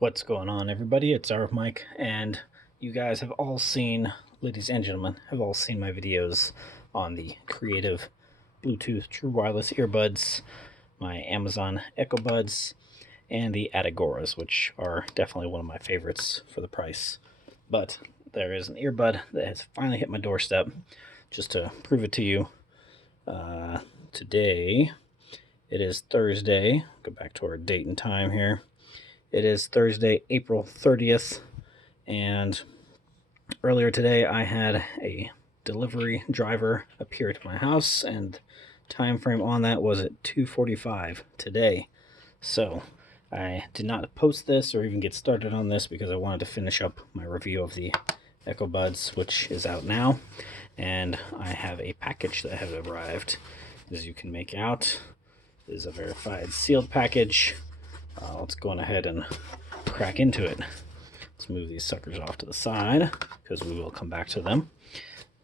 What's going on, everybody? It's our Mike, and you guys have all seen, ladies and gentlemen, have all seen my videos on the creative Bluetooth True Wireless earbuds, my Amazon Echo Buds, and the Adagoras, which are definitely one of my favorites for the price. But there is an earbud that has finally hit my doorstep. Just to prove it to you, today it is Thursday. Go back to our date and time here. It is Thursday, April 30th, and earlier today I had a delivery driver appear at my house, and time frame on that was at 2:45 today. So I did not post this or even get started on this because I wanted to finish up my review of the Echo Buds, which is out now, and I have a package that has arrived. As you can make out, it is a verified sealed package. Let's go on ahead and crack into it. Let's move these suckers off to the side because we will come back to them.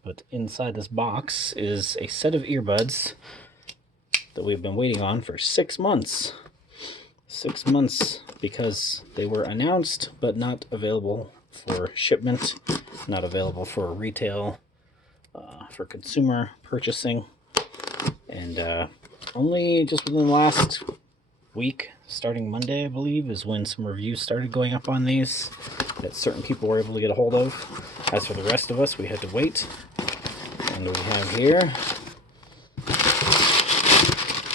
But inside this box is a set of earbuds that we've been waiting on for 6 months. 6 months because they were announced but not available for shipment, not available for retail, for consumer purchasing. And only just within the last week, starting Monday, I believe, is when some reviews started going up on these that certain people were able to get a hold of. As for the rest of us, we had to wait. And we have here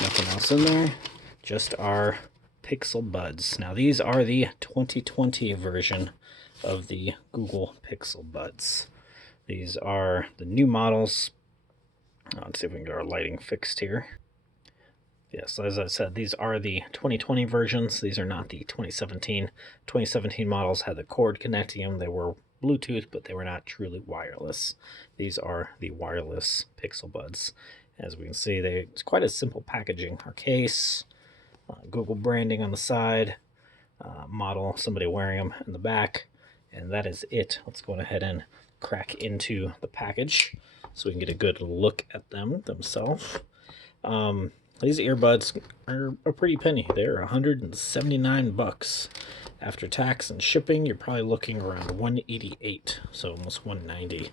nothing else in there, just our Pixel Buds. Now, these are the 2020 version of the Google Pixel Buds. These are the new models. Let's see if we can get our lighting fixed here. Yes, as I said, these are the 2020 versions. These are not the 2017. 2017 models had the cord connecting them. They were Bluetooth, but they were not truly wireless. These are the wireless Pixel Buds. As we can see, it's quite a simple packaging. Our case, Google branding on the side, model, somebody wearing them in the back, and that is it. Let's go ahead and crack into the package so we can get a good look at them themselves. These earbuds are a pretty penny. They're $179 after tax and shipping. You're probably looking around $188, so almost $190.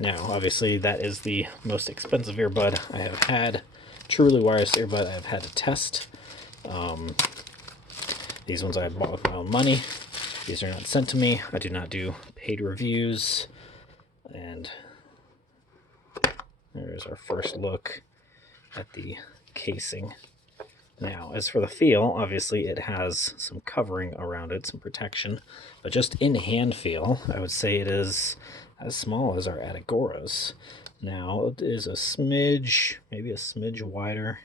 Now, obviously, that is the most expensive earbud I have had. Truly wireless earbud I have had to test. These ones I bought with my own money. These are not sent to me. I do not do paid reviews. And there's our first look at the casing. Now, as for the feel, obviously it has some covering around it, some protection, but just in hand feel, I would say it is as small as our Adagoras. Now, it is a smidge, maybe a smidge wider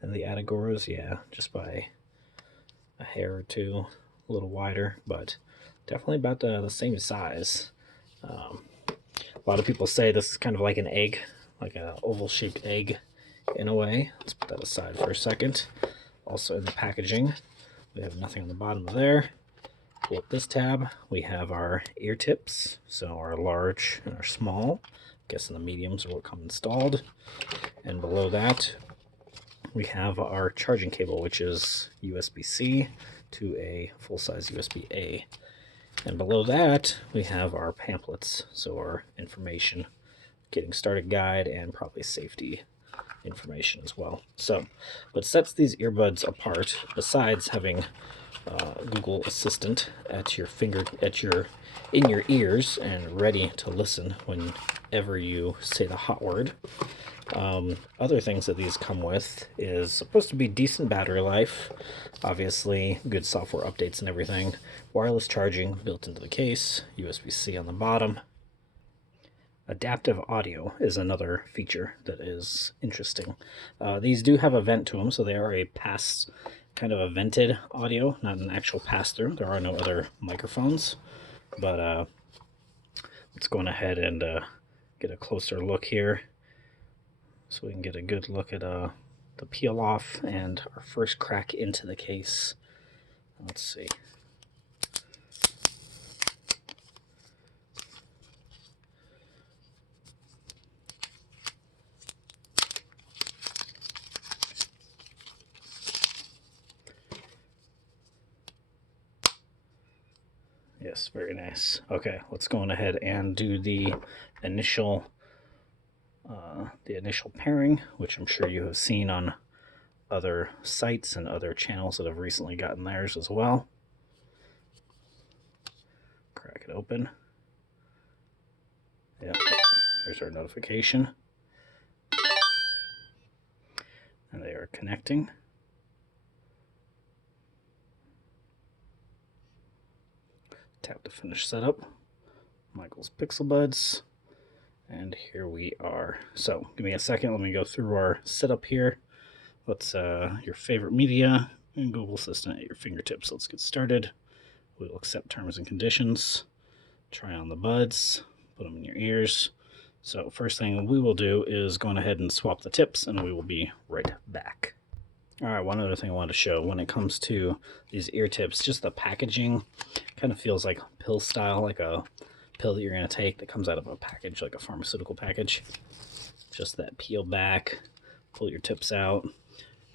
than the Adagoras, yeah, just by a hair or two, a little wider, but definitely about the same size. A lot of people say this is kind of like an egg, like an oval-shaped egg in a way. Let's put that aside for a second. Also in the packaging, we have nothing on the bottom of there. Pull up this tab, we have our ear tips, so our large and our small. I'm guessing the mediums will come installed. And below that, we have our charging cable, which is USB-C to a full-size USB-A. And below that, we have our pamphlets, so our information, getting started guide, and probably safety information as well. So what sets these earbuds apart, besides having Google Assistant at your in your ears and ready to listen whenever you say the hot word, other things that these come with is supposed to be decent battery life, obviously good software updates and everything, wireless charging built into the case, USB-C on the bottom. Adaptive audio is another feature that is interesting. These do have a vent to them, so they are kind of a vented audio, not an actual pass-through. There are no other microphones, but let's go on ahead and get a closer look here so we can get a good look at the peel off and our first crack into the case. Let's see. Yes, very nice. Okay, let's go on ahead and do the initial pairing, which I'm sure you have seen on other sites and other channels that have recently gotten theirs as well. Crack it open. Yep, there's our notification. And they are connecting. Tap to finish setup. Michael's Pixel Buds. And here we are. So give me a second. Let me go through our setup here. What's your favorite media and Google Assistant at your fingertips? Let's get started. We'll accept terms and conditions. Try on the buds. Put them in your ears. So first thing we will do is go ahead and swap the tips, and we will be right back. All right, one other thing I wanted to show when it comes to these ear tips, just the packaging kind of feels like pill style, like a pill that you're going to take that comes out of a package, like a pharmaceutical package. Just that peel back, pull your tips out.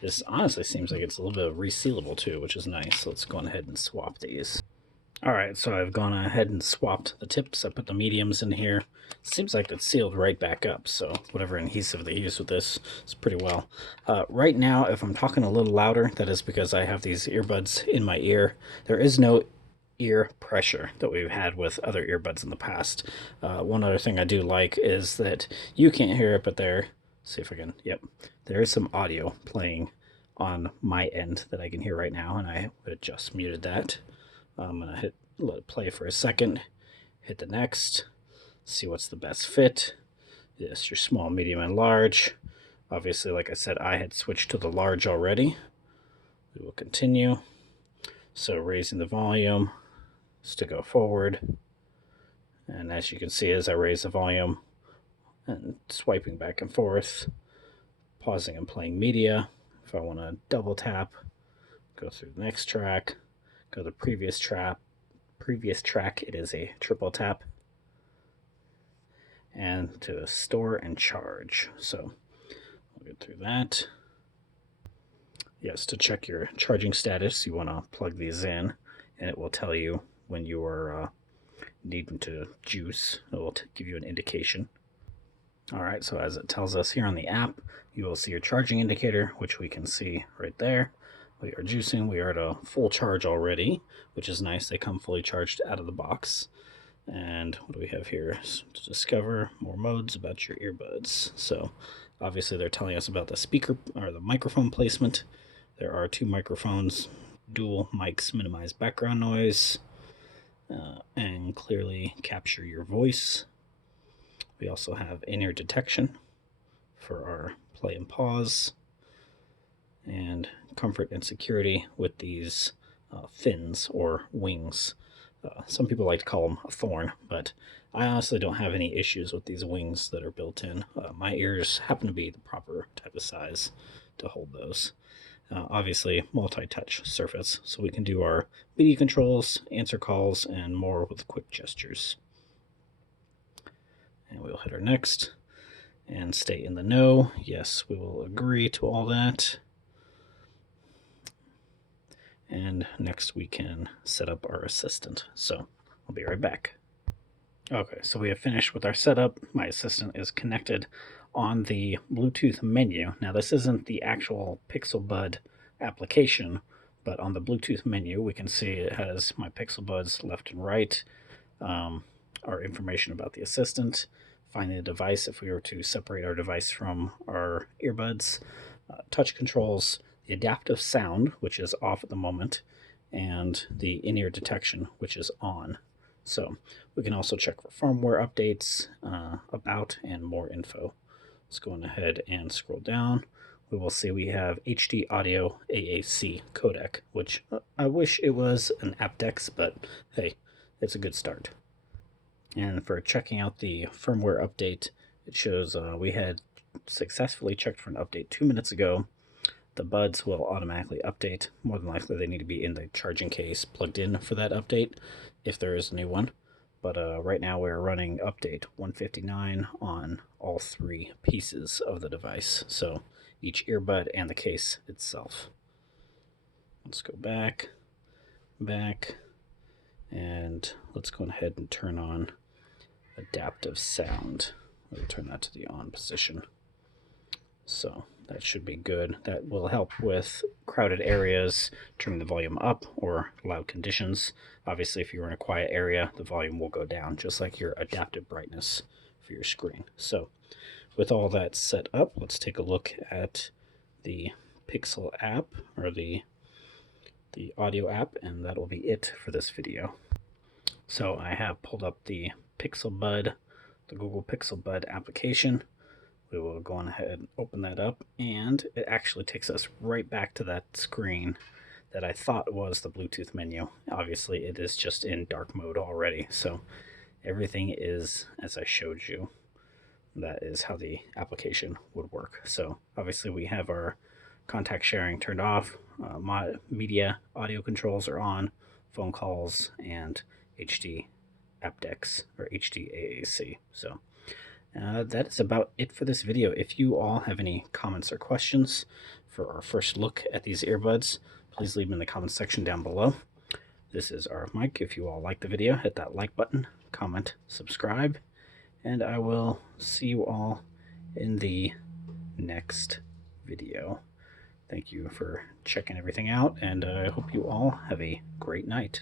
This honestly seems like it's a little bit resealable too, which is nice. So let's go ahead and swap these. All right, so I've gone ahead and swapped the tips. I put the mediums in here. Seems like it's sealed right back up, so whatever adhesive they use with this is pretty well. Right now, if I'm talking a little louder, that is because I have these earbuds in my ear. There is no ear pressure that we've had with other earbuds in the past. One other thing I do like is that you can't hear it, but there, see if I can, yep, there is some audio playing on my end that I can hear right now, and I just muted that. I'm going to let it play for a second, hit the next, see what's the best fit. Yes, your small, medium, and large. Obviously, like I said, I had switched to the large already. We will continue. So raising the volume is to go forward. And as you can see, as I raise the volume and swiping back and forth, pausing and playing media. If I want to double tap, go through the next track, go to the previous track, it is a triple tap, and to store and charge. So we'll get through that. Yes, to check your charging status, you want to plug these in, and it will tell you when you are needing to juice. It will give you an indication. All right, so as it tells us here on the app, you will see your charging indicator, which we can see right there. We are juicing. We are at a full charge already, which is nice. They come fully charged out of the box. And what do we have here? So to discover more modes about your earbuds. So obviously they're telling us about the speaker or the microphone placement. There are 2 microphones, dual mics, minimize background noise, and clearly capture your voice. We also have in-ear detection for our play and pause, and comfort and security with these fins or wings. Some people like to call them a thorn, but I honestly don't have any issues with these wings that are built in. My ears happen to be the proper type of size to hold those. Obviously, multi-touch surface, so we can do our media controls, answer calls, and more with quick gestures. And we'll hit our next and stay in the know. Yes, we will agree to all that. And next we can set up our assistant. So I'll be right back. Okay, so we have finished with our setup. My assistant is connected on the Bluetooth menu. Now this isn't the actual Pixel Bud application, but on the Bluetooth menu we can see it has my Pixel Buds left and right, our information about the assistant, finding the device if we were to separate our device from our earbuds, touch controls, the adaptive sound, which is off at the moment, and the in-ear detection, which is on. So we can also check for firmware updates, about, and more info. Let's go on ahead and scroll down. We will see we have HD audio AAC codec, which I wish it was an aptX, but hey, it's a good start. And for checking out the firmware update, it shows we had successfully checked for an update 2 minutes ago. The buds will automatically update. More than likely they need to be in the charging case plugged in for that update, if there is a new one. But right now we're running update 159 on all 3 pieces of the device. So each earbud and the case itself. Let's go back, And let's go ahead and turn on adaptive sound. We'll turn that to the on position. So that should be good. That will help with crowded areas, turning the volume up, or loud conditions. Obviously, if you're in a quiet area, the volume will go down, just like your adaptive brightness for your screen. So with all that set up, let's take a look at the Pixel app, or the audio app, and that'll be it for this video. So I have pulled up the Pixel Bud, the Google Pixel Bud application. We will go on ahead and open that up, and it actually takes us right back to that screen that I thought was the Bluetooth menu. Obviously, it is just in dark mode already, so everything is as I showed you. That is how the application would work. So obviously we have our contact sharing turned off, media audio controls are on, phone calls, and HD aptX, or HD AAC. So that is about it for this video. If you all have any comments or questions for our first look at these earbuds, please leave them in the comments section down below. This is RF Mike. If you all like the video, hit that like button, comment, subscribe, and I will see you all in the next video. Thank you for checking everything out, and I hope you all have a great night.